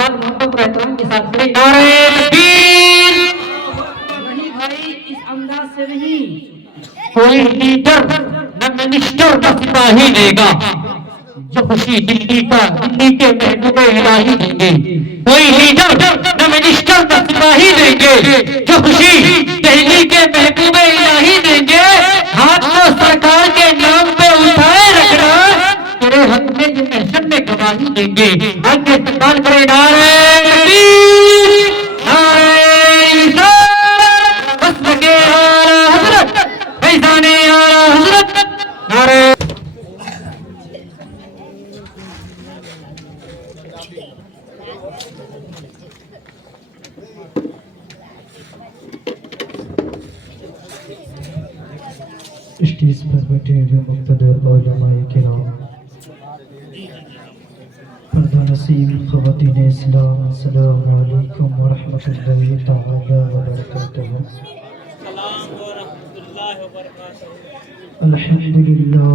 साथ मोहब्बत और एहतराम के साथ खड़े नारे तकबीर। नहीं भाई, इस अंदाज से नहीं। कोई लीडर न मिनिस्टर न सिपाही देगा जो खुशी दिल्ली का, दिल्ली के महबूबे इलाही देंगे। कोई लीडर न मिनिस्टर न सिपाही देंगे जो खुशी दिल्ली के महबूबे इलाही देंगे। हाथ को सरकार के नाम पे उठाए रखना, तेरे हक में जो महशर में गवाही देंगे। आगे इस्तेमाल करें नारे तकबीर, नारे रिसालत, बस लगे आला हज़रत, फैज़ाने आला हज़रत, नारे। स्टेज पर बैठे हुए मुक़्तदर उलमाए किराम, पर्दा नसीब ख़वातीन इस्लाम, अस्सलामु अलैकुम व रहमतुल्लाहि तआला व बरकातुहू। अल्हम्दुलिल्लाह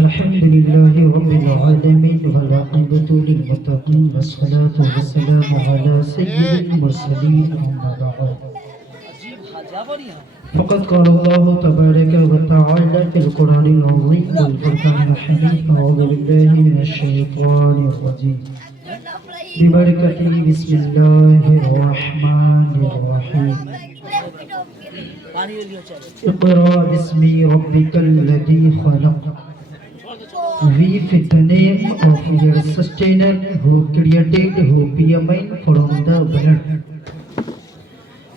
अल्हम्दुलिल्लाहि रब्बिल आलमीन वल आक़िबतु लिल मुत्तक़ीन वस्सलातु वस्सलामु अला सय्यिदिल मुरसलीन अम्मा बअद। फ़क़द क़ाल अल्लाहु तबारक व तआला फ़िल क़ुरआनिल अज़ीम वल फ़ुरक़ानिल हमीद। अऊज़ु बिल्लाहि मिनश शैतानिर रजीम। बिबरकति बिस्मिल्लाहिर रहमानिर रहीम। Iqra बिस्मि रब्बिकल लज़ी ख़लक़। We fit the name of your sustainer who created, who beaming from the blood.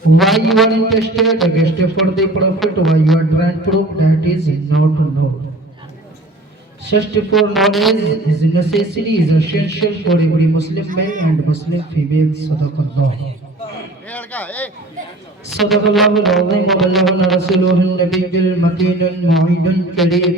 Why you are tested against for the prophet, why you are trying to prove that is not known. Search for knowledge is necessary, is essential for every Muslim male and Muslim female. Sadaqallah. Sadaqallahu al-azim wa ballaghana rasuluhu an-nabiyyul matinul mu'idul kareem.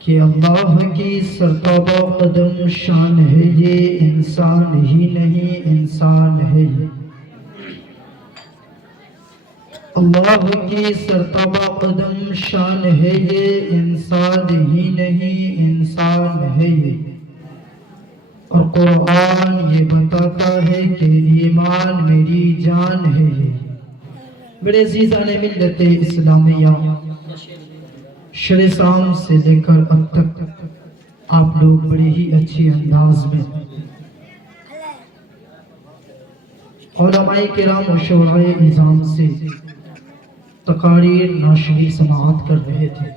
कि अल्लाह की सरताबा कदम शान है ये, इंसान ही नहीं इंसान है ये। अल्लाह की सरताबा कदम शान है ये, इंसान ही नहीं इंसान है ये। और कुरान ये बताता है कि ईमान मेरी जान है ये। बड़े अज़ीज़ाने मिल्लत इस्लामिया, शरे शाम से लेकर अब तक आप लोग बड़े ही अच्छे अंदाज में उलमाए किराम और शोराए निज़ाम से तकारीर नाशरी समाअत कर रहे थे।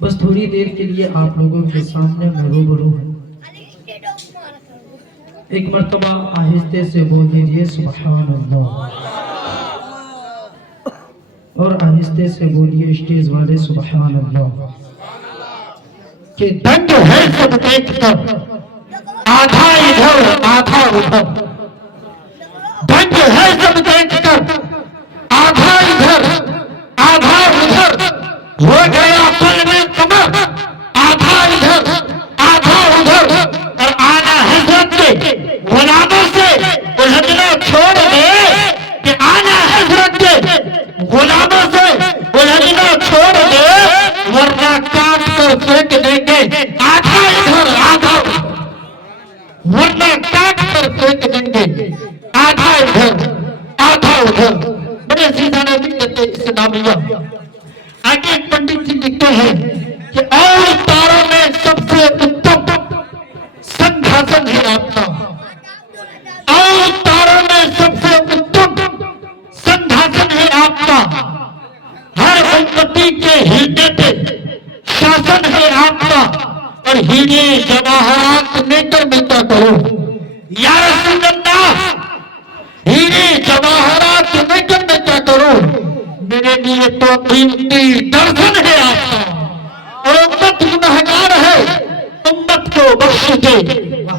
बस थोड़ी देर के लिए आप लोगों के सामने मैं रूबरू हूँ। एक मर्तबा आहिस्ते से बोल दीजिए सुभान अल्लाह, और आहिस्ते से बोलिए स्टेज वाले सुभान अल्लाह। कि दंड है सब देख कर, आधा इधर आधा उधर। दंड है सब देख कर, आधा इधर आधा उधर। हो गया पल में कमर, आधा इधर आधा उधर। और आना हज़रत के गुलामों से उलझना छोड़ दे, कि आना हज़रत के गुलामों से उलझना छोड़ दे, वरना काट कर फेंक देंगे आधा इधर आधा उधर। वरना काट कर फेंक देंगे आधा इधर आधा उधर। बड़े सीधाने मिलते इस्लामिया। आगे पंडित जी लिखते हैं कि और तारों में सबसे उत्तम संघासन है आपका। और तारों में सबसे उत्तम संघासन है आपका। हर उम्मती के हीरे पे शासन है आपका। और हीरे जवाहरात लेकर मिलता करो या रसूल अल्लाह। हीरे जवाहरात लेकर मिलता करो, मेरे लिए तो कीमती दर्शन है आपका। और उम्मत गुनहगार है, उम्मत को बख्श दे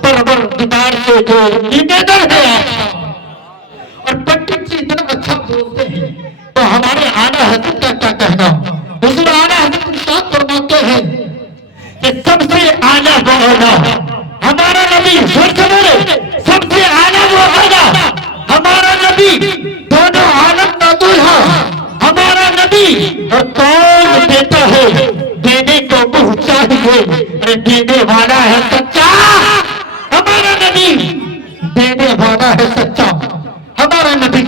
परवरदिगार से जो निवेदन है आपका। और पंडित जी इतना अच्छा बोलते हैं, तो हमारे आला हज़रत का क्या कहना। हुज़ूर आला हज़रत इरशाद फरमाते हैं कि सबसे आला वो आला हमारा नबी। सबसे आला वो आला हमारा नबी। दोनों आलम चाहे देने को मुंह चाहिए, अरे देने वाला है सच्चा हमारा नबी, देने वाला है सच्चा हमारा नबी।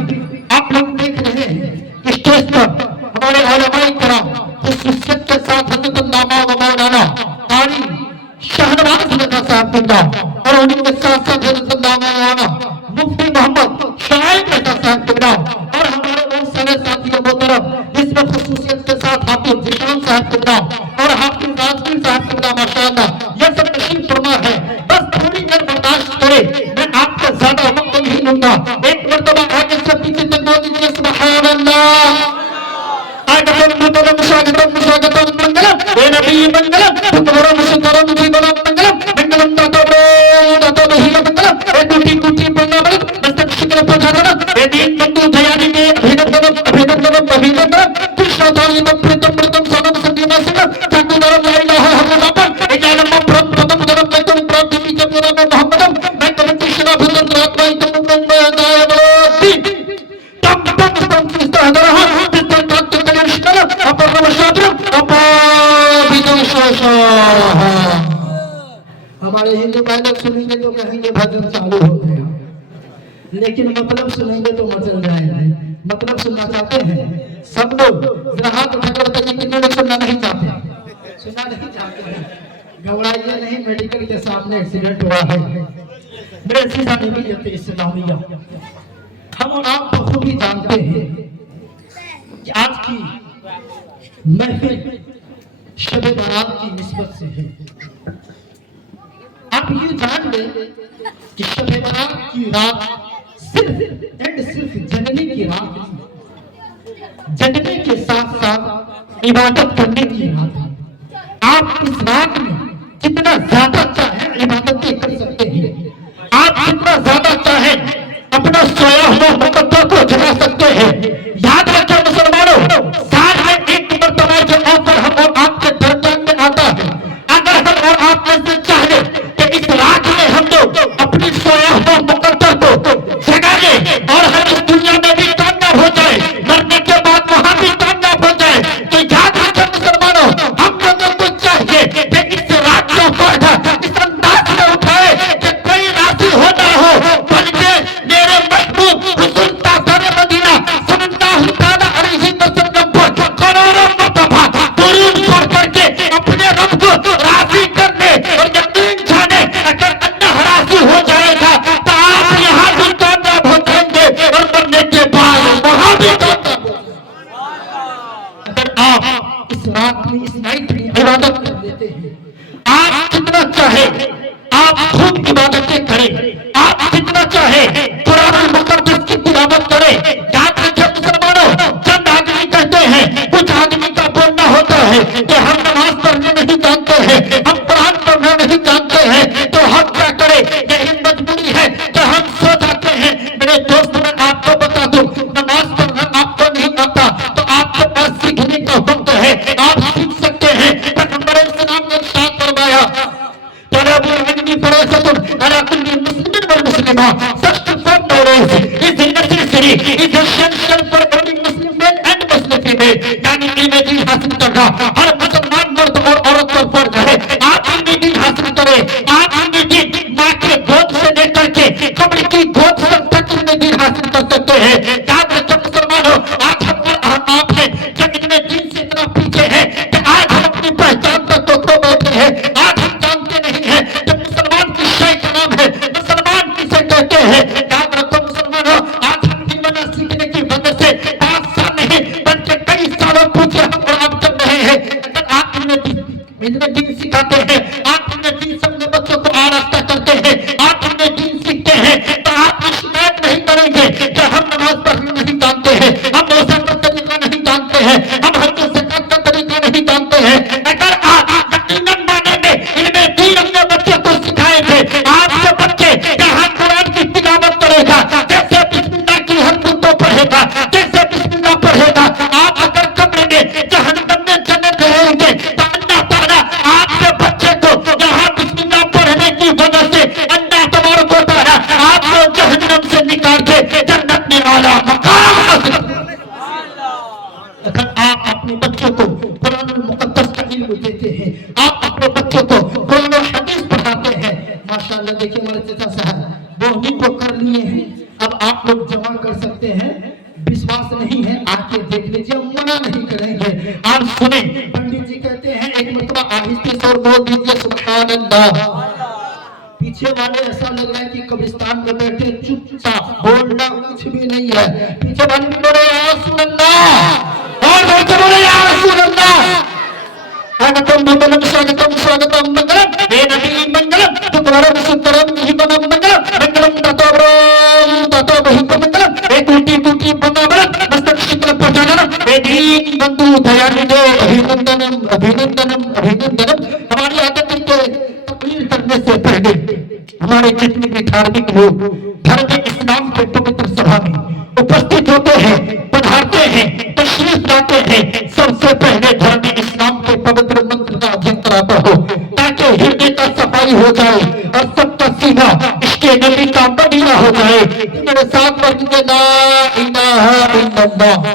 आप लोग देख रहे हैं स्टेज पर हमारे उलमाए किराम खुसूसियत के साथ हज़रत अल्लामा व मौलाना कारी शहनवाज रज़ा साहब जिंदा, और उन्हीं के साथ साथ हज़रत अल्लामा मौलाना मुफ्ती मोहम्मद शाइब रज़ा साहब जिंदा, और हमारे बहुत सारे साथियों मोहतरम जिसमें खुसूसियत के साथ हाफिज जिशान साहब जिंदा और हाफिज राजगीर साहब जिंदा, माशाअल्लाह ये सब नशीब फरमा है। बस थोड़ी देर बर्दाश्त करें, मैं आपको ज्यादा वक्त नहीं लूंगा। एक मर्तबा आगे से पीछे तक बोल दीजिए सुभान अल्लाह। स्वागतम मंगलम हे नबी मंगलम तुमरो सुतरो जीवनम मंगलम मंगलम दातो नहीं मंगलम हे टूटी टूटी मंगलम मस्तक शिखर पधारम हे दीन बंधु दयानि में अभिनंदन कृष्ण दानी में प्रीतम प्रीतम सनम संदीना सनम ठाकुर ला इलाहा इल्लल्लाह एजानम प्रथम जन्म में तुम प्राप्ति जब में मोहम्मदम मैं तुम कृष्ण भूतन आत्मा तुम में दायवती तम तम तम इस्तादरहा हमारे हिंदू भाई लोग सुनेंगे तो कहेंगे भजन चालू हो गया, लेकिन मतलब सुनेंगे तो मचल जाएंगे। मतलब सुनना चाहते हैं सब लोग, जरा हाथ उठाकर बताइए कितने लोग सुनना नहीं चाहते, सुनना नहीं चाहते हैं। घबराइए नहीं, मेडिकल के सामने एक्सीडेंट हुआ है। मेरे सीधा नबीयत इस्लामिया हम और आप बखूबी जानते हैं कि आज की महफिल शब बारात की निस्बत से है। आप ये जान लें कि शब बारात की रात सिर्फ एंड सिर्फ जगने की रात नहीं, जगने के साथ साथ इबादत करने की रात है। आप इस रात में जितना ज्यादा चाहे इबादतें कर सकते हैं, आप जितना ज्यादा चाहे अपना सोया हुआ मुकद्दर को जगा सकते हैं। याद रखें मुसलमानों, साल में एक मरतबा जो ऑफर हम और आपके दरमियान में आता है, अगर हम और आप में से चाहे कि इस रात में हम लोग अपनी सोया हुआ मुकद्दर को जगा लें और हम इस दुनिया में भी कामयाब हो जाए, मरने के बाद वहां भी कामयाब हो जाए, तो याद रखें मुसलमानों, हम लोगों को चाहिए कि इस रात का फायदा इस अंदाज में उठाए कि कोई राशि हो ना हो, बल्कि मेरे महबूब हुजूर ताजदार मदीना सल्लल्लाहु तआला अलैहि वसल्लम पर करोड़ों मरतबा दुरूद पढ़ करके अपने रब को राजी करने और यकीन जाने अगर अल्लाह राजी हो जाएगा तो आप यहाँ भी कामयाब हो जाएंगे और मरने के बाद वहां भी कामयाब हो जाएंगे। अगर आप इस रात में इस नाइट में इबादत कर लेते हैं, आप जितना चाहे आप खूब इबादतें करें, आप जितना चाहे कुरान मुकद्दस की तिलावत करें। याद रखें मुसलमानों, चंद आदमी कहते हैं, कुछ आदमी का बोलना होता है कि हम नमाज पढ़ने नहीं जानते हैं, हम कुरान पढ़ना नहीं जानते हैं, तो हम क्या करें, यही मजबूरी है कि हम सो जाते हैं। मेरे दोस्त, मैं आपको बता दूं, नमाज पढ़ना आपको नहीं आता तो आपके पास सीखने का वक्त है, आप सीख सकते हैं। पैगंबर इस्लाम ने इरशाद फरमाया, तलबुल इल्मी फरासतुन अला कुल्ली मुस्लिमिन व मुस्लिमा, first and foremost is necessary, is essential for every Muslim man and Muslim female, यानी इल्म दीन हासिल करना हर मुसलमान मर्द और औरत पर फर्ज है। आप इल्म दीन हासिल करें, आप इल्म दीन माँ के गोद से लेकर के कब्र की गोद तक इल्म दीन हासिल कर सकते हैं। याद रखें मुसलमानों, आज हम और आप हैं जब इल्म दीन से इतना पीछे है कि आज हम अपनी पहचान तक तो खो बैठे हैं। आज हम जानते नहीं है कि मुसलमान किस शय का नाम है, मुसलमान किसे कहते हैं। याद रखो मुसलमानों, आज हम भी मना सीखने की कर सकते हैं, विश्वास नहीं है आके देख लीजिए, मना नहीं करेंगे। आप सुने पंडित जी कहते हैं एक मरतबा आहिस्ते से और बोल दीजिए सुभान अल्लाह। पीछे वाले ऐसा लग रहा है कि कब्रिस्तान में बैठे चुपचाप, बोलना कुछ भी नहीं है। पीछे वाले भी बोले या रसूल अल्लाह, और बोले या रसूल अल्लाह। स्वागतम मंगलम स्वागतम स्वागतम मंगलम हे नबी मंगलम तुकरम सुतरम हिबनम मंगलम मंगलम ततो बहित मंगलम हे टूटी टूटी मंगलम मस्तक शुक्ल प्रजानम हे दीन बंधु दयानिधे अभिनंदनम अभिनंदनम अभिनंदनम। हमारी आदत है तकरीर करने से पहले हमारे जितने भी धार्मिक लोग धर्म इस्लाम के पवित्र सभा में उपस्थित होते हैं, पधारते हैं, तशरीफ लाते हैं, सबसे पहले धर्म इस्लाम के पवित्र मंत्र का अध्ययन कराता हो ताकि हृदय का सफाई हो जाए और सबका सीना इसके नबी का मदीना हो जाए। मेरे साथ पढ़ के ला इलाहा इल्लल्लाह।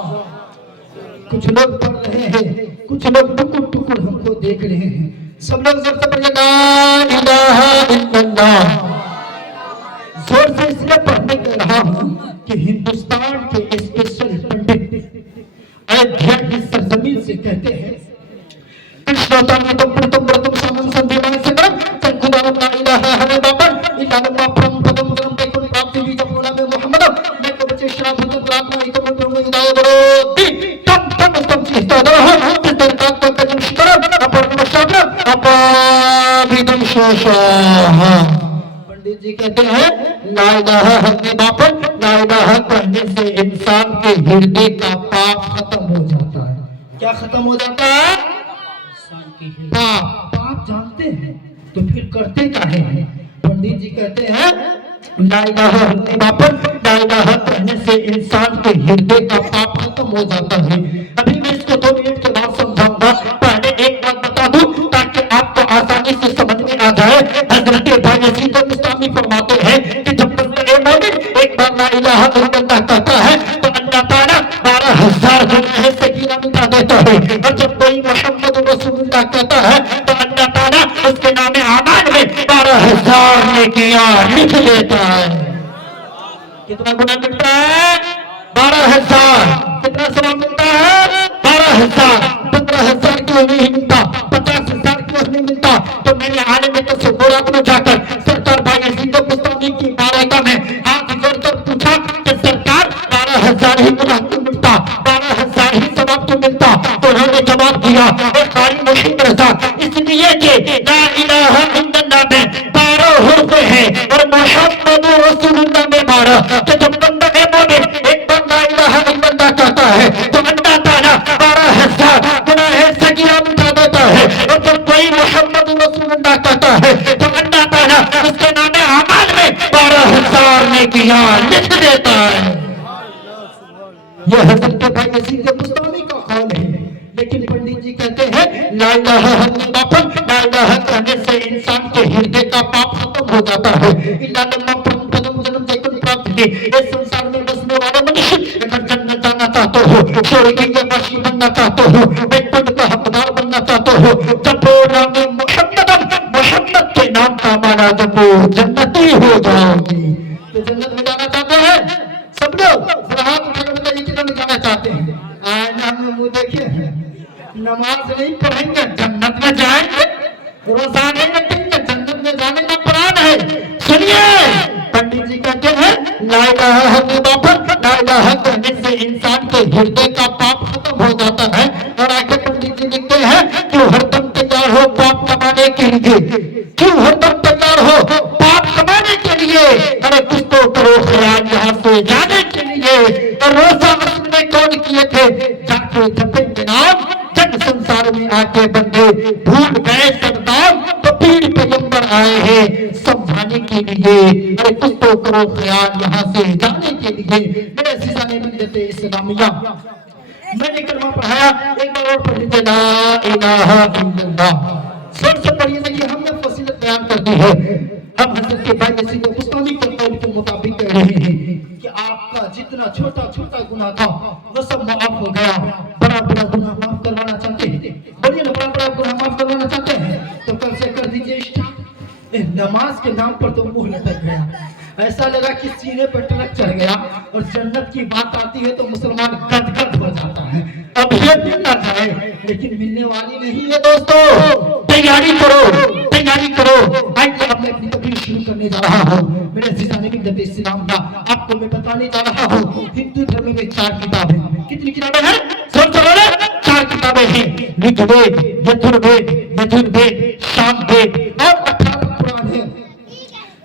कुछ लोग पढ़ रहे हैं, कुछ लोग टुकुर टुकुर हमको देख रहे हैं, सब लोग जोर से पढ़िए ला इलाहा इल्लल्लाह। जोर से इसलिए पढ़ने के रहा हूं कि हिंदुस्तान के स्पेशल पंडित अयोध्या की सरजमीन से कहते हैं पंडित जी कहते हैं ला इलाहा हमें बापर, ला इलाहा कहने से इंसान के हृदय का पाप खत्म हो जाता है। क्या खत्म हो जाता है? पाप। पाप जानते हैं तो फिर करते काहे हैं? पंडित जी कहते हैं ला इलाहा हमें बापर, ला इलाहा कहने से इंसान के हृदय का पाप खत्म हो जाता है। अभी मैं इसको 2 मिनट के बाद समझाऊंगा। पहले एक बात बता दूं ताकि आपको आसानी से समझ में आ जाए। हजरत भाई सीधे मुस्तामी फरमाते हैं कि जब बंदा मोमिन एक बार ला इलाहा इल्लल्लाह कहता है तो अल्लाह ताला 12,000 गुनाह से गिना मिटा देता है, और जब कोई मोहम्मद रसूलुल्लाह कहता है तो अल्लाह ताला उसके नाम आमाल में 12,000 नेकियां लिख देता है। कितना गुनाह मिलता है? 12,000। कितना सवाब मिलता है? 12,000। 15,000 क्यों नहीं मिलता? 50,000 क्यों नहीं मिलता? तो मेरे आलिम को सुबुरात में जाकर सरकार भाई सीधे मुस्तामी की बारगाह में हाथ जोड़कर पूछा कि सरकार 12,000 ही गुनाह क्यों मिलता, 12,000 ही सवाब क्यों मिलता? तो उन्होंने जवाब दिया कारी मुशीद रजा, इसलिए कि ला इलाहा इल्लल्लाह में 12 हुर्फ है और मोहम्मद रसूलुल्लाह में 12। तो जब बंदा मोमिन एक बार ला इलाहा इल्लल्लाह कहता है तो अल्लाह ताला 12,000 गुनाह सगीरा मिटा देता है, और जब कोई मोहम्मद रसूलुल्लाह कहता है तो अल्लाह ताला उसके नाम आमाल में 12,000 नेकियां लिख देता है। यह हजरत भाई सीधे मुस्तामी का कौल है। लेकिन पंडित जी कहते हैं ला इलाहा इल्लल्लाह, ला इलाहा कहने से इंसान के हृदय का पाप खत्म हो जाता है। इल्लल्लाह परम जन्म जैकुन प्राप्त है। इस संसार में बसने वाले मनुष्य अगर जन्नत जाना चाहते हो, स्वर्ग के वासी बनना चाहते हो, बैकुंठ का हकदार बनना चाहते हो, जब नाम मोहम्मद के नाम का माना जपो, जन्नती हो जाओगे। तो जन्नत में जाना चाहते हैं सब लोग? हाथ उठाकर बताइए कितना जाना चाहते हैं? आईना में मुंह देखिए, नमाज नहीं पढ़ेंगे जन्नत में जाएंगे, रोजा नहीं रखेंगे जन्नत में जाने का कुरान है। सुनिए पंडित जी कहते हैं ला इलाहा इल्लल्लाह, ला इलाहा कहने से इंसान के हृदय का पाप खत्म हो जाता है। और आगे पंडित जी लिखते हैं क्यों हरदम तैयार हो पाप कमाने के लिए, क्यों हरदम तैयार हो पाप कमाने के लिए? अरे कुछ तो करो ख्याल यहाँ से जाने के लिए। और रोजा असल में कौन किए थे? जाके जपेंगे नाम, जब संसार में आके बंदे भूल गए सब नाम, तो पीर पैगंबर आए हैं समझाने के लिए। अरे कुछ तो करो ख्याल यहाँ से जाने के लिए। मेरे सीसा ने मिल देते इस्लामिया, मैंने कलमा पढ़ाया, एक बार और पढ़ लीजिए ला इलाहा इल्लल्लाह। सबसे पढ़िए कि हमने फजीलत बयान कर दी है। हम हजरत के भाई नसीब मुस्तामी के कौल के मुताबिक कह रहे हैं कि आपका जितना छोटा छोटा गुनाह था वो सब माफ हो गया। बड़ा बड़ा गुनाह माफ करवाना चाहते हैं? बोलिए ना, बड़ा बड़ा गुनाह माफ करवाना चाहते हैं? तो कल से कर दीजिए स्टार्ट। नमाज के नाम पर तो मुंह लटक गया। ऐसा लगा कि सीने पर ट्रक चढ़ गया। और जन्नत की बात आती है तो मुसलमान गदगद हो जाता है। अब ये मिलना जाए लेकिन मिलने वाली नहीं है दोस्तों। तैयारी करो, तैयारी करो। आइए अब मैं अपनी तकरीर शुरू करने जा रहा हूँ। मेरे अज़ीज़ान मिल्लत इस्लाम का आपको मैं बताने जा रहा हूँ। हिंदू धर्म में 4 किताबें, कितनी किताबें हैं? सोच करो ना, 4 किताबें हैं। ऋग्वेद, यजुर्वेद, यजुर्वेद, सामवेद और 18 पुराण है।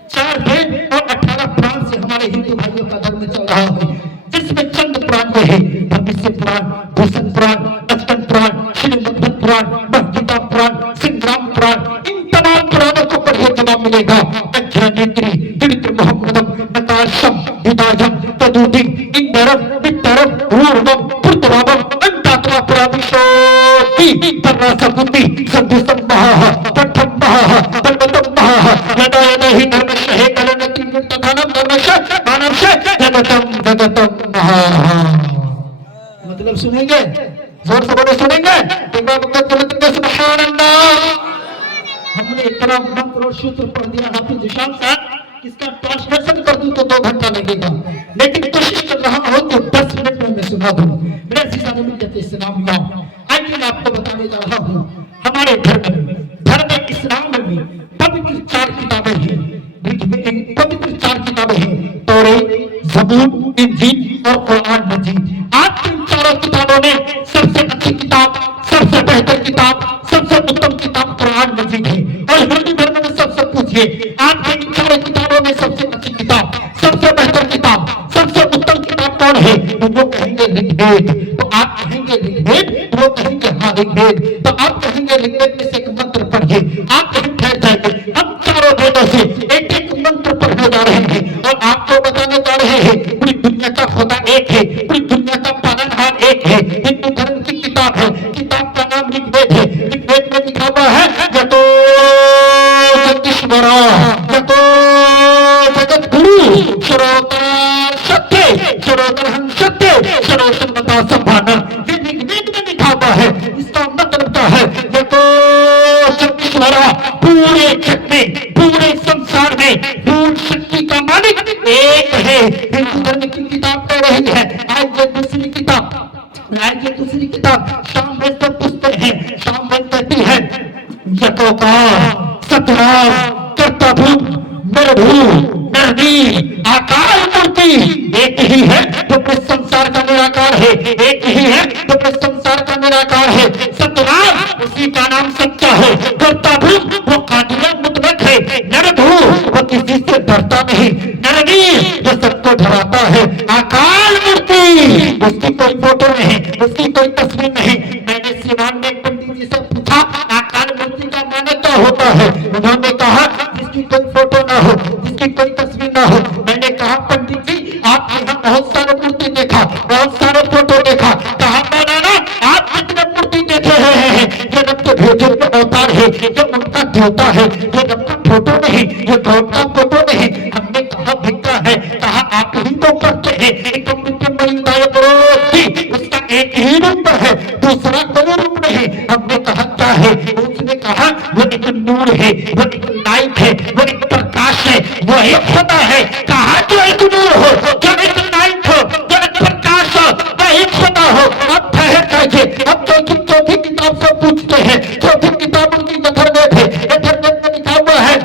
4 वेद और 18 पुराण से हमारे हिंदू भाइयों का धर्म चल रहा है, जिसमें चंद पुराण ये है: भविष्य पुराण, भूषण पुराण, अष्टम पुराण, श्रीमद् पुराण, गीता पुराण, संग्राम पुराण। इन तमाम पुराणों को पढ़िए, जवाब मिलेगा। अज्ञानेत्री, पवित्र मोहम्मदम, नताशम, हिदायम, तदुदिन, इंदरम, वित्तरम, रूरमम, पुत्रवामम, अंतात्मा पुराविशोति, पररासबुद्धि, सद्दुसम महाः, पठम महाः, तन्मतम महाः, यदा यदा हि धर्मस्य हे कलनति तथानम धर्मस्य मानवस्य जगतम जगतम महाः। मतलब सुनेंगे? जोर से बोले, सुनेंगे? एक बार बोलते सुभान अल्लाह। हमने इतना मंत्र और सूत्र पढ़ दिया हाफिज हिशाम साहब, इसका ट्रांसलेशन कर दूं तो 2 घंटा लगेगा, लेकिन कोशिश कर रहा हूं तो 10 मिनट में मैं सुना दूं। मेरे अज़ीज़ान मिल्लत इस्लाम का आइए मैं आपको बताने जा रहा हूं। हमारे धर्म इस्लाम में पवित्र 4 किताबें हैं। पवित्र 4 किताबें हैं: तौरात, ज़बूर, इंजील और कुरान मजीद। आपकी इन 4 किताबों में सबसे अच्छी किताब, सबसे बेहतर किताब, सबसे उत्तम किताब कुरान मजीद है। और हिंदू धर्म में सबसे पूछिए, आपके इन 4 किताबों में सबसे अच्छी किताब, सबसे बेहतर किताब, सबसे उत्तम किताब कौन है? तो वो कहेंगे ऋग्वेद। तो आप कहेंगे ऋग्वेद, वो कहेंगे हाँ ऋग्वेद। तो आप कहेंगे ऋग्वेद में से एक मंत्र पढ़िए, आप कहीं ठहर जाएंगे। हम 4 वेदों से एक एक मंत्र पढ़ने जा रहे हैं और आपको बताने जा रहे हैं पूरी दुनिया का खुदा एक है, पूरी दुनिया का पालनहार एक है। हिंदू धर्म की किताब है, किताब का नाम ऋग्वेद है। ऋग्वेद में लिखा हुआ है यतो जगदीश्वरा, यतो जगद्गुरु, सर्वोत्तर सत्य, सर्वोत्तरहं सत्य, सर्वसम्मता संभाना। ये ऋग्वेद में लिखा हुआ है। इसका मतलब क्या है? यतो जगदीश्वरा, पूरे जग में, पूरे संसार में पूर्ण शक्ति का मालिक एक है। हिंदू धर्म की किताब कह रही है। आइए दूसरी किताब, आइए दूसरी किताब सामवेद से पूछते हैं। सामवेद कहती है यतोकार, सतनाम, कर्तभूम, निर्भू, निर्णी, आकार मूर्ति एक ही है जो पूरे संसार का निराकार है। एक ही है जो पूरे संसार का निराकार है। सतनाम, उसी का नाम सच्चा है। कर्तभूम, वो कादिया मुतलक है। निर्भू, वो किसी से डरता नहीं। निर्णी, जो सबको डराता है। आकार मूर्ति, उसकी कोई फोटो नहीं, उसकी कोई तस्वीर नहीं। मैंने सिवान में एक पंडित जी से पूछा आकार मूर्ति का माने क्या होता है? उन्होंने कहा जिसकी कोई फोटो ना हो, जिसकी कोई तस्वीर ना हो। मैंने कहा पंडित जी आपने यहाँ बहुत सारे मूर्ति देखा, बहुत सारे फोटो देखा, कहा मौलाना आप कितने मूर्ति देखे हैं? ये रब के भेजे हुए अवतार है, ये उनका देवता है, ये रब का फोटो नहीं, ये गॉड का फोटो नहीं। हमने कहा भिक्का है, कहा आप ही तो करते हैं। एक उसका एक ही रूप है, दूसरा कोई रूप नहीं। हमने कहा क्या है? उसने कहा वो एक नूर है, वो एक लाइट है, वो एक प्रकाश है, वो एक खुदा है। कहा जो एक नूर हो, जो एक लाइट हो, जो एक प्रकाश हो, वो एक खुदा हो। अब ठहर जाइए, अब चौथी किताब से पूछते हैं। चौथी किताब उनकी यथर्वेद है। यथर्वेद में लिखा हुआ है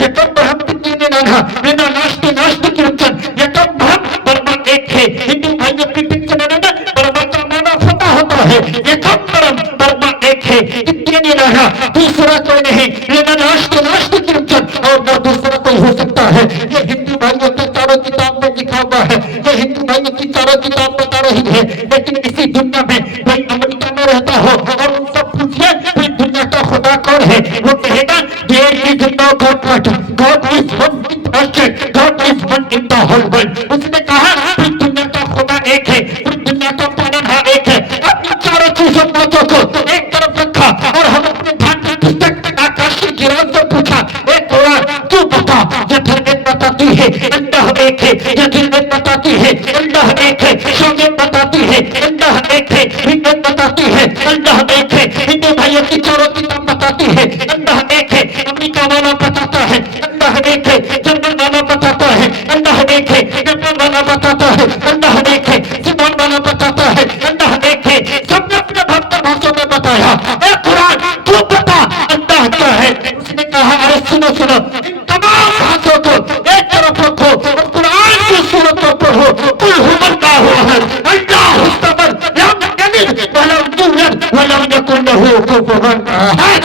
यकम ब्रह्म तीन नाना बिना नास्ति नास्ति कीर्तन। यकम ब्रह्म ब्रह्म एक है। हिंदू भाइयों की पिक्चर में ब्रह्म का माना खुदा होता है। यकम ब्रह्म ब्रह्म एक है, तीन नाना, दूसरा कोई नहीं। बिना नास्ति नास्ति कीर्तन, और वो दूसरा कोई हो सकता है। ये हिंदू भाइयों की 4 किताब में लिखा हुआ है। ये हिंदू भाइयों की 4 किताब बता रही है। लेकिन इसी दुनिया में कोई अमेरिका में रहता हो और उनसे पूछिए कोई दुनिया का खुदा कौन है, वो कहेगा there is no God, God is one in first, God is one in the whole world. उसने कहा पूरी दुनिया का खुदा एक है, पूरी दुनिया का पालनहार एक है। अब इन 4 चीजों बातों को एक तरफ रखा और हम अपने ध्यान की पुस्तक आकाश की गिरावट से पूछा एक कुरान तू बता। यथर्वेद बताती है अल्लाह एक है, यजुर्वेद बताती है अल्लाह एक है, सामवेद बताती है अल्लाह एक है, ऋग्वेद बताती है अल्लाह एक है। हिंदू भाइयों की 4 किताब बताती है अल्लाह एक है। अमेरिका वाला बताता है अल्लाह एक है, जर्मन वाला बताता है अहद अल्लाहु समद लम यलिद वलम यूलद वलम यकुन लहू कुफुवन अहद।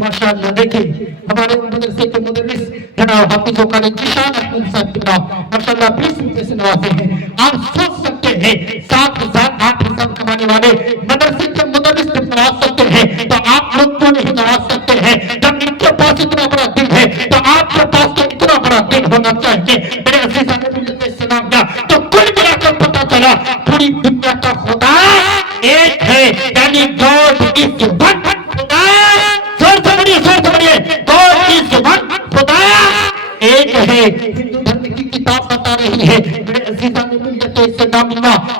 माशाअल्लाह, देखिए हमारे मदरसे के मुदर्रिस जनाब हाफिज वकालत जिशान अहमद साहब की नाम माशाअल्लाह 20 रुपए से नवाजे हैं। आप सोच सकते हैं 7,000 8,000 कमाने वाले मदरसे के मुदर्रिस जब नवाज सकते हैं तो आप लोग क्यों नहीं नवाज सकते हैं? जब इनके पास इतना बड़ा दिल है तो आपके पास तो इतना बड़ा दिल होना चाहिए। मेरे अज़ीज़ान मिल्लत इस्लाम का तो कुल मिलाकर पता चला पूरी दुनिया का खुदा एक है, यानी गॉड इज वन। खुदा जोर से बोलिए गॉड इज वन, खुदा एक है। हिंदू धर्म की किताब बता रही है। मेरे अज़ीज़ान मिल्लत इस्लाम,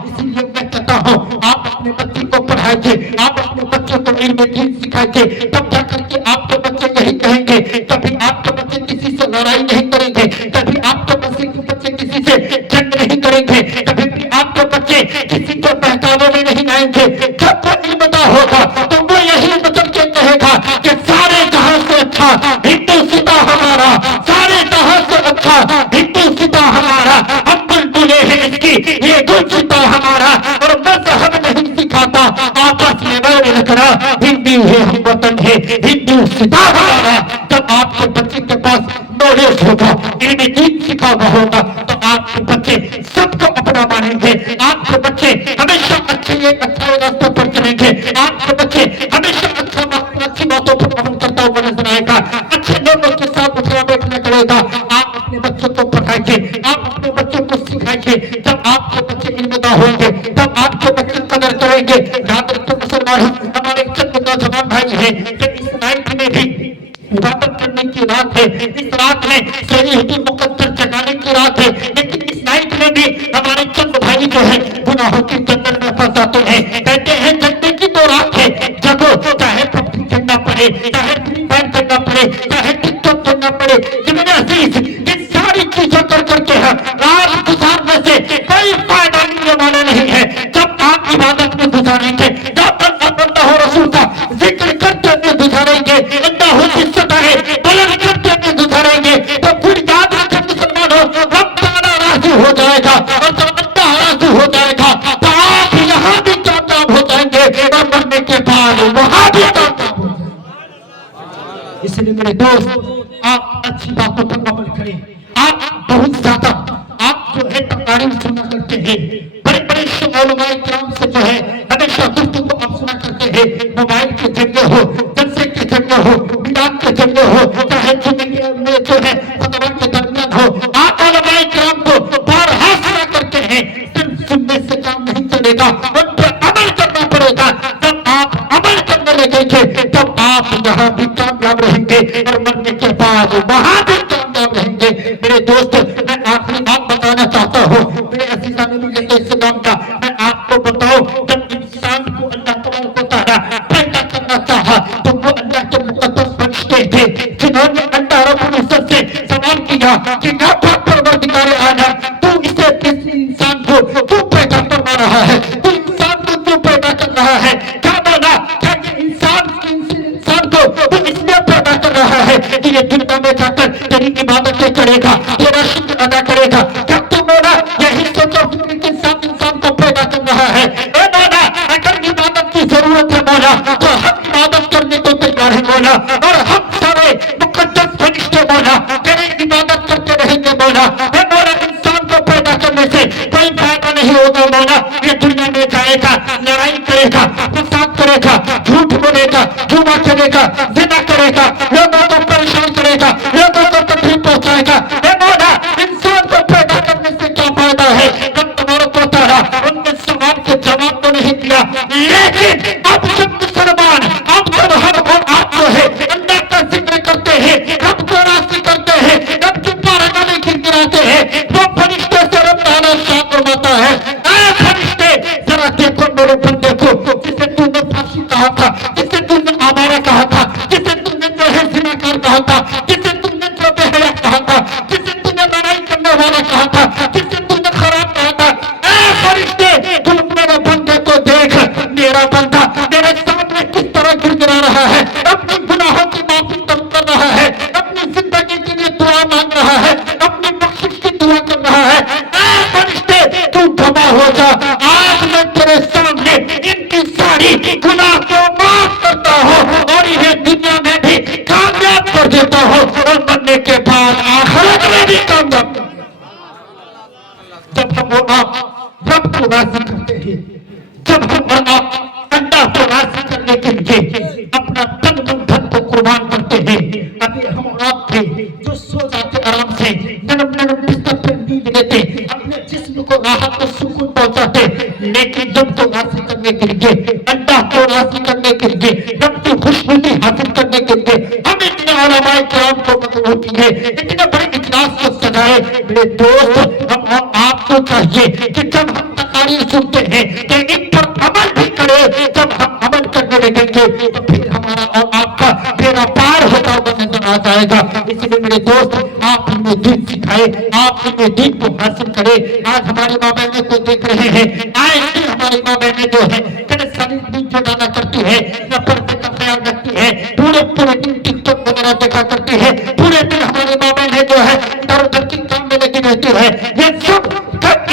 इसीलिए मैं कहता हूँ आप अपने बच्चे को पढ़ाइए, आप अपने बच्चों को इल्म दीन सिखाइए, तब जाकर के आपके बच्चे यही कहेंगे। कभी आपके बच्चे किसी से लड़ाई नहीं करेंगे, कभी आपके बच्चे किसी से जंग नहीं करेंगे, कभी भी आपके बच्चे किसी के बहकावे में नहीं आएंगे। जब वो इल्मदा होगा तो वो यही मतलब के कहेगा कि सारे जहां से अच्छा हिंदू सीता हमारा, सारे जहां से अच्छा हिंदू सीता हमारा, हम बुलबुलें हैं इसकी ये गुलसिता हमारा, और मज़हब नहीं सिखाता आपस में बैर रखना, हिंदू है हम वतन है हिंदू सीता हमारा। जब आपके बच्चे के पास नॉलेज होगा, इल्म दीन सीखा हुआ होगा तो आपके बच्चे सबको अपना मानेंगे, आपके बच्चे हमेशा अच्छे रास्ते पर चलेंगे, आपके बच्चे हमेशा अच्छी बातों पर अमल करता हुआ नजर आएगा, अच्छे लोगों के साथ उठना बैठना करेगा। आप अपने बच्चों को पढ़ाइए, आप अपने बच्चों को सिखाइए। जब आपके बच्चे इल्मदा होंगे तब आपके बच्चे कदर करेंगे। याद रखिए मुसलमान, हमारे चंद नौजवान भाई हैं कि इस नाइट में भी इबादत करने की रात है, इस रात में शरीयत मुकद्दस जगाने की रात है, लेकिन इस नाइट में भी हमारे चंद भाई जो है गुनाहों के जंगल में फंस जाते हैं। कहते हैं जगने की तो रात है, जगो, चाहे पबजी करना पड़े, चाहे फ्री फायर करना पड़े, चाहे टिकटॉक करना पड़े। जिन्होंने अजीज इन सारी चीजों कर करके रात गुजारने से कोई फायदा मिलने वाला नहीं है। जब आप इबादत में गुजारेंगे, जब अल्लाह रसूल का जिक्र करते हुए गुजारेंगे, अल्लाह की सदाए बुलंद करते हुए गुजारेंगे, तो फिर याद रखें मुसलमानों, रब ताला राजी हो जाएगा, और जब अल्लाह राजी हो जाएगा तो आप यहाँ भी कामयाब हो जाएंगे और मरने के बाद वहां भी कामयाब हो जाएंगे। इसलिए मेरे दोस्त, आप अच्छी बातों पर अमल करें। आप बहुत ज्यादा आप जो है तकारीर सुना करते हैं, बड़े बड़े उलमाए किराम से जो है हमेशा गुफ्तगू आप सुना करते हैं, मोबाइल के जरिए हो, जलसे के जरिए हो, बिदात के जरिए हो, चाहे जिंदगी में जो है फतवा के दरमियान हो, आप उलमाए किराम को बारहा सुना करते हैं। सिर्फ सुनने से काम नहीं चलेगा, उन पर अमल करना पड़ेगा। जब आप अमल करने लगेंगे तब आप यहाँ भी कामयाब रहेंगे और मरने के बाद वहां भी कामयाब रहेंगे। मेरे दोस्त, मैं आखिरी बात बताना चाहता हूँ, मेरे अज़ीज़ान मिल्लत इस्लाम का, मैं आपको बताऊं, जब इंसान को अल्लाह तबारक व तआला पैदा करना चाहा तो वो अल्लाह के मुक़द्दस फरिश्ते थे जिन्होंने अल्लाह रब्बुल इज़्ज़त से सवाल किया कि या परवरदिगार आलम, तू इसे इस इंसान को क्यों पैदा करवा रहा है, तू इंसान को क्यों पैदा कर रहा है? क्या बोला? क्या इंसान को तू इसलिए पैदा कर रहा है कि ये दुनिया में जाकर तेरी इबादतें करेगा, तेरा शुक्र अदा करेगा? क्या तू बोला यही सोचो कि इंसान को पैदा कर रहा है? ए मौला, अगर इबादत की जरूरत है मौला तो हम इबादत करने को तैयार है मौला, और हम सारे मुकद्दस फरिश्ते मौला तेरी इबादत करते रहेंगे मौला। ए मौला, इंसान को पैदा करने से कोई फायदा नहीं होगा मौला, ये दुनिया में जाएगा, लड़ाई करेगा, फसाद करेगा, झूठ बोलेगा, जुआ खेलेगा, ज़िना करेगा, लोगों को परेशान करेगा, लोगों को तकलीफ पहुंचाएगा। ए मौला, इंसान को पैदा करने से क्या फायदा है? जब तबारक व तआला उनके सवाल के जवाब तो नहीं दिया, लेकिन अब जब मुसलमान, अब जब हम और आप जो है अल्लाह का जिक्र करते हैं, रब को राज़ी करते हैं, रब की पारगानी गिराते हैं, वो फरिश्ते से रब ताला शान फरमाता है, ऐ फरिश्ते जरा देखो मेरे बंदे को, जिसे तूने फांसी कहा था, जिसे तूने आवारा कहा था, को राजी करते हैं, जब हम और आप अल्लाह को राजी करने के लिए अपना तन मन धन को कुर्बान करते हैं। अभी हम और आप थे जो सो जाते आराम से, नरम नरम बिस्तर पर नींद लेते, अपने जिस्म को राहत और सुकून पहुंचाते, लेकिन जब तो राजी करने के लिए, अल्लाह को राजी करने के लिए, रब की खुशनुदी हासिल करने के लिए हम इतने उलमाए किराम को मदद होती है, इतने बड़े इजलास को सजाए। मेरे दोस्त, हम और आपको चाहिए कि जब हम तकारीर सुनते हैं कि इन पर अमल भी करें। जब हम अमल करने लगेंगे तो फिर हमारा और आपका बेड़ा पार होता हुआ नजर आ जाएगा। इसलिए मेरे दोस्त, आप हमें दीन सिखाए, आप हमें दीन को हासिल करें। आज हमारी माँ बहनें को देख रहे हैं, आए दिन हमारी माँ बहनें जो है दीन जो डाला करती है, न पर्दे का ख्याल रखती है, पूरे पूरे दिन टिकटॉक वगैरह देखा करती है, पूरे दिन हमारी माँ बहनें जो है इधर उधर के काम में लगी रहती है। ये सब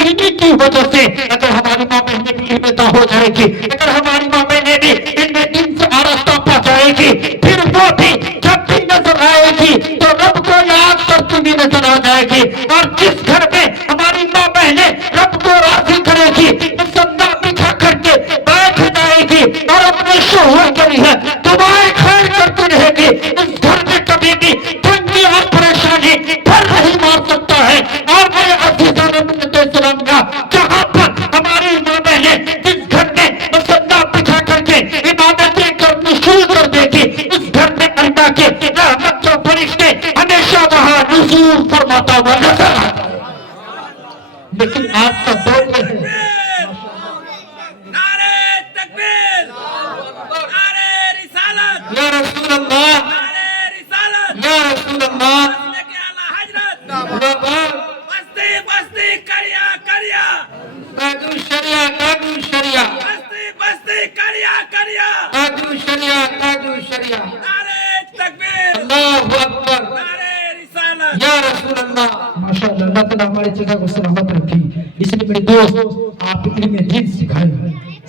इन्हीं की वजह से अगर हमारी माँ बहनें भी इल्मेता हो जाएगी, अगर हमारी माँ बहनें भी इनमें दिन से आरास्ता पा जाएगी, फिर वो भी जब भी नजर आएगी तो रब को याद करती भी नजर आ जाएगी। और जिस घर में हमारी माँ बहनें रब को राजी करेगी, मुसल्ला बिछा करके बैठ जाएगी और अपने शोहर के लिए दुआएं खैर करती रहेगी, इस घर में कभी भी तंगी और परेशानी पर नहीं मार सकता है। और मेरे अजीज़ों ने सलामिया, जहां पर हमारी माँ बहनें जिस घर में मुसल्ला बिछा करके इबादतें करनी शुरू कर देगी, इस घर में अल्लाह के रहमत के फरिश्ते हमेशा वहां नुज़ूल फरमाता हुआ नजर आता है। लेकिन आज का दौर है, नारे तकबीर, नारे रिसालत, या रसूल अल्लाह, नारे रिसालत, या रसूल अल्लाह, मसले के आला हजरत, बस्ती बस्ती करिया करिया, कादू शरिया, कादू शरिया, बस्ती बस्ती करिया करिया, कादू शरिया, कादू शरिया, नारे तकबीर, अल्लाहु अकबर, नारे रिसालत, या रसूल अल्लाह। माशाअल्लाह, अल्लाह ताला हमारी जगह को सलामत रखी। इसलिए मेरे दोस्त, आप इल्मे दीन सिखाएं,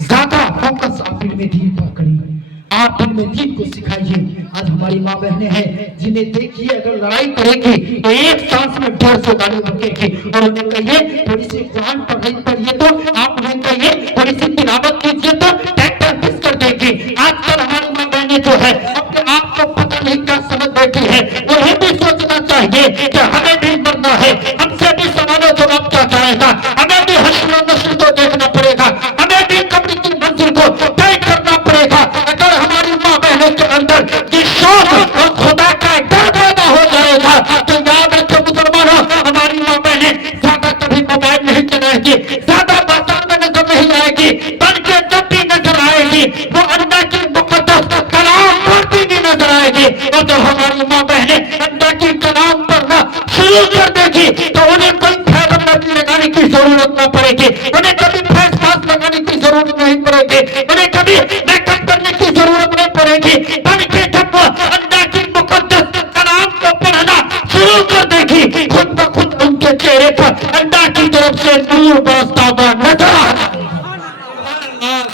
ज्यादा फोकस आप इल्मे दीन पर करिए, आप इल्मे दीन को सिखाइए। आज हमारी माँ बहनें हैं जिन्हें देखिए अगर लड़ाई करेंगी तो एक सांस में 150 गाली बकेगी, और उन्हें कहिए थोड़ी सी कुरान पढ़िए तो आप उन्हें कहिए थोड़ी सी तिलावत कीजिए तो ट्रैक्टर पिस कर देगी। आजकल हमारी माँ बहनें जो है अपने आप को पता नहीं क्या समझ बैठी है। उन्हें भी सोचना चाहिए कि हमें भी मरना है, हमसे भी सवालों जवाब क्या जाएगा, हमें भी हश्र व नश्र को देखना पड़ेगा, हमें भी कब्र की मंजिल को तय करना पड़ेगा। अगर हमारी माँ बहनों के अंदर ये शौक और खुदा का डर पैदा हो जाएगा तो याद रखो मुसलमानों, हमारी माँ बहनें ज्यादा कभी मोबाइल नहीं चलाएगी, ज्यादा बाजार में नजर नहीं आएगी, बल्कि जब भी नजर आएगी वो अल्लाह की मुकद्दस कलाम पढ़ती भी नजर आएगी। और जब हमारी माँ बहनें अल्लाह की कलाम पढ़ना शुरू कर देगी तो उन्हें कोई फैबर लगाने की जरूरत न पड़ेगी, उन्हें कभी फेस मास्क लगाने की जरूरत नहीं पड़ेगी, उन्हें कभी मेकअप करने की जरूरत नहीं पड़ेगी, बल्कि जब वो अल्लाह की मुकद्दस कलाम को पढ़ना शुरू कर देगी खुद ब खुद उनके चेहरे पर अल्लाह की तरफ से नूर बरसता हुआ नजर आएगा।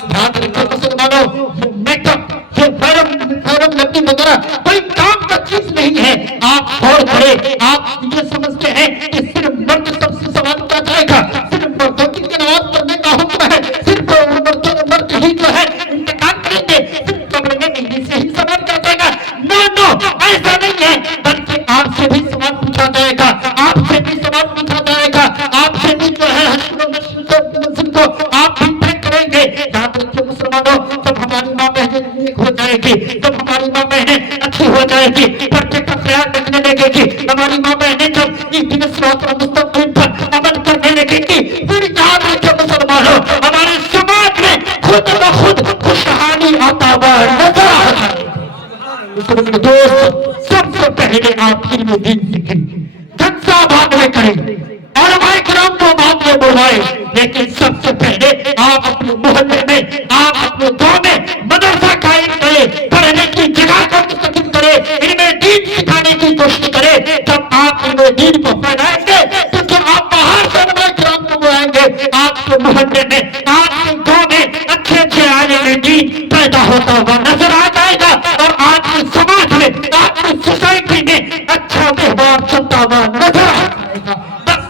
ध्यान रखिए मुसलमानों, ये मेकअप, ये फैरम लगी वगैरह कोई काम का चीज नहीं है। आप गौर करें, आप ये समझते हैं कि सिर्फ मर्द सबसे सवाल किया जाएगा, सिर्फ मर्दों की नमाज पढ़ने का हुक्म है, सिर्फ मर्द ही जो है इंतकाल करेंगे, सिर्फ कब्र में इन्हीं से ही सवाल किया जाएगा। नो नो, ऐसा नहीं है, बल्कि आपसे भी सवाल पूछा जाएगा, आपसे भी सवाल पूछा जाएगा, आपसे भी जो है हश्र व नश्र को आप भी तय करेंगे। याद रखिए मुसलमानों, जब हमारी माँ बहनें नेक हो जाएगी, जब हमारी माँ बहनें अच्छी हो जाएगी, पर्दे का ख्याल रखने लगेगी, हमारी माँ बहनें जब इन सिरात और मुस्तकीम पर अमल करने लगेगी, फिर याद रखिए मुसलमानों, हमारे समाज में खुद ब खुद खुशहाली आता हुआ नजर आता है। इसलिए दोस्त, सबसे पहले आप इल्मे दीन सीखें, जनता बाद में करें और भाई किराम को बाद में बुलाए, लेकिन सबसे पहले आप अपने मोहल्ले में, आप अपने गांव में मदरसा कायम करें, पढ़ने की जगह को मुस्तकिल करें, इनमें दीन सिखाने की कोशिश करें। जब आप इनमें दीन को फैलाएंगे तो जब आप बाहर से भाई किराम को बुलाएंगे, आपके मोहल्ले में, आपके गांव में अच्छे अच्छे आलिम दीन पैदा होता हुआ नजर आ जाएगा और आपके समाज में, आपकी सोसाइटी में अच्छा व्यवहार चलता हुआ नजर आएगा। बस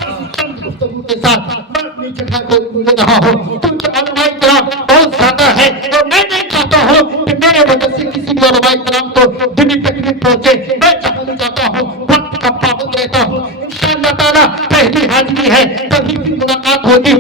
के साथ मैं अपनी जगह को रहा हूँ, क्योंकि उलमाए किराम बहुत ज्यादा है और मैं नहीं चाहता हूँ कि मेरे वजह से किसी भी उलमाए किराम को दिल्ली तकलीफ पहुंचे। मैं चाहना चाहता हूँ, वक्त का पाबंद रहता हूँ। इंशाअल्लाह ताला पहली हाजिरी है, तभी भी मुलाकात होगी।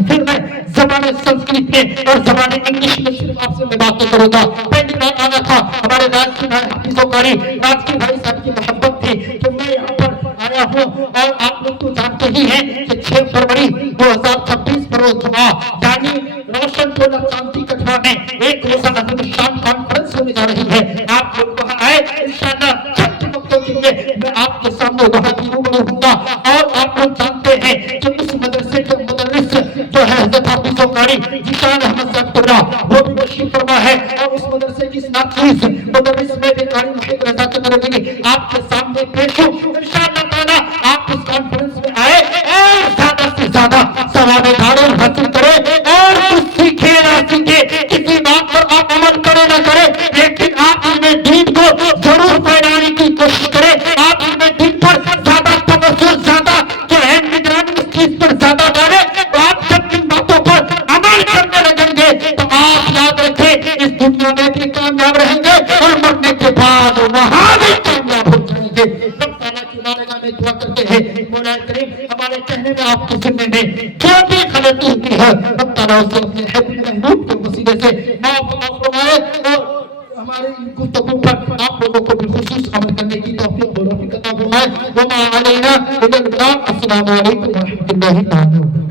फिर मैं ज़बान संस्कृत में और ज़बान इंग्लिश में सिर्फ आपसे मैं बातें करूंगा। पहली बात आना था, हमारे राजकीय भाई हाफिज़ो कारी राजकीय भाई साहब की मोहब्बत थी कि मैं यहाँ पर आया हूँ। और आप लोग तो जानते ही हैं कि 6 फरवरी 2026 पर जुमा यानी रोशन टोला क्रांति कटरा में एक रोजा अजीम शान कॉन्फ्रेंस होने जा रही है। आप लोग वहाँ आए, इंशाअल्लाह चंद वक्तों के लिए मैं आपके सामने वहाँ की रूबरू होऊंगा। और आप लोग जानते हैं कि उस मदरसे के मुदर्रिस जो है हज़रत हाफिज़ो कारी जीशान अहमद साहब कुबरा, वो भी तशरीफ फरमा है। और उस मदरसे की नाचीज मुदर्रिस में भी कारी मुहिब रज़ा के नज़र आपके सामने पेश हूँ। इंशाअल्लाह ताला आप इस कॉन्फ्रेंस में आए और ज्यादा से ज्यादा सवाब दारुल हासिल करें और कुछ सीखे ना सीखे, किसी बात पर आप अमल करे ना करे, लेकिन आप इनमें दीन को जरूर फैलाने की कोशिश करें। आप इनमें दीन पर ज्यादा तवज्जो, ज्यादा जो है निगरानी इस चीज पर ज्यादा डालें। तो आप जब इन बातों पर अमल करने लगेंगे तो आप याद रखें, इस दुनिया में भी कामयाब रहेंगे और मरने के बाद वहां भी कामयाब हो जाएंगे। सब ताला की बारगाह में दुआ करते हैं, मौला करीम हमारे कहने में आपके सुनने में जो भी गलती होती है, सब ताला उसे अपने हबीब महबूब के वसीले से माफ फरमाए और हमारे गुफ्तगू पर आप लोगों को बिलखुसूस अमल करने की तौफीक और रफ़ीक अता फरमाए। वमा अलैना इल्लल बलाग। अस्सलामु अलैकुम व रहमतुल्लाहि व बरकातहू।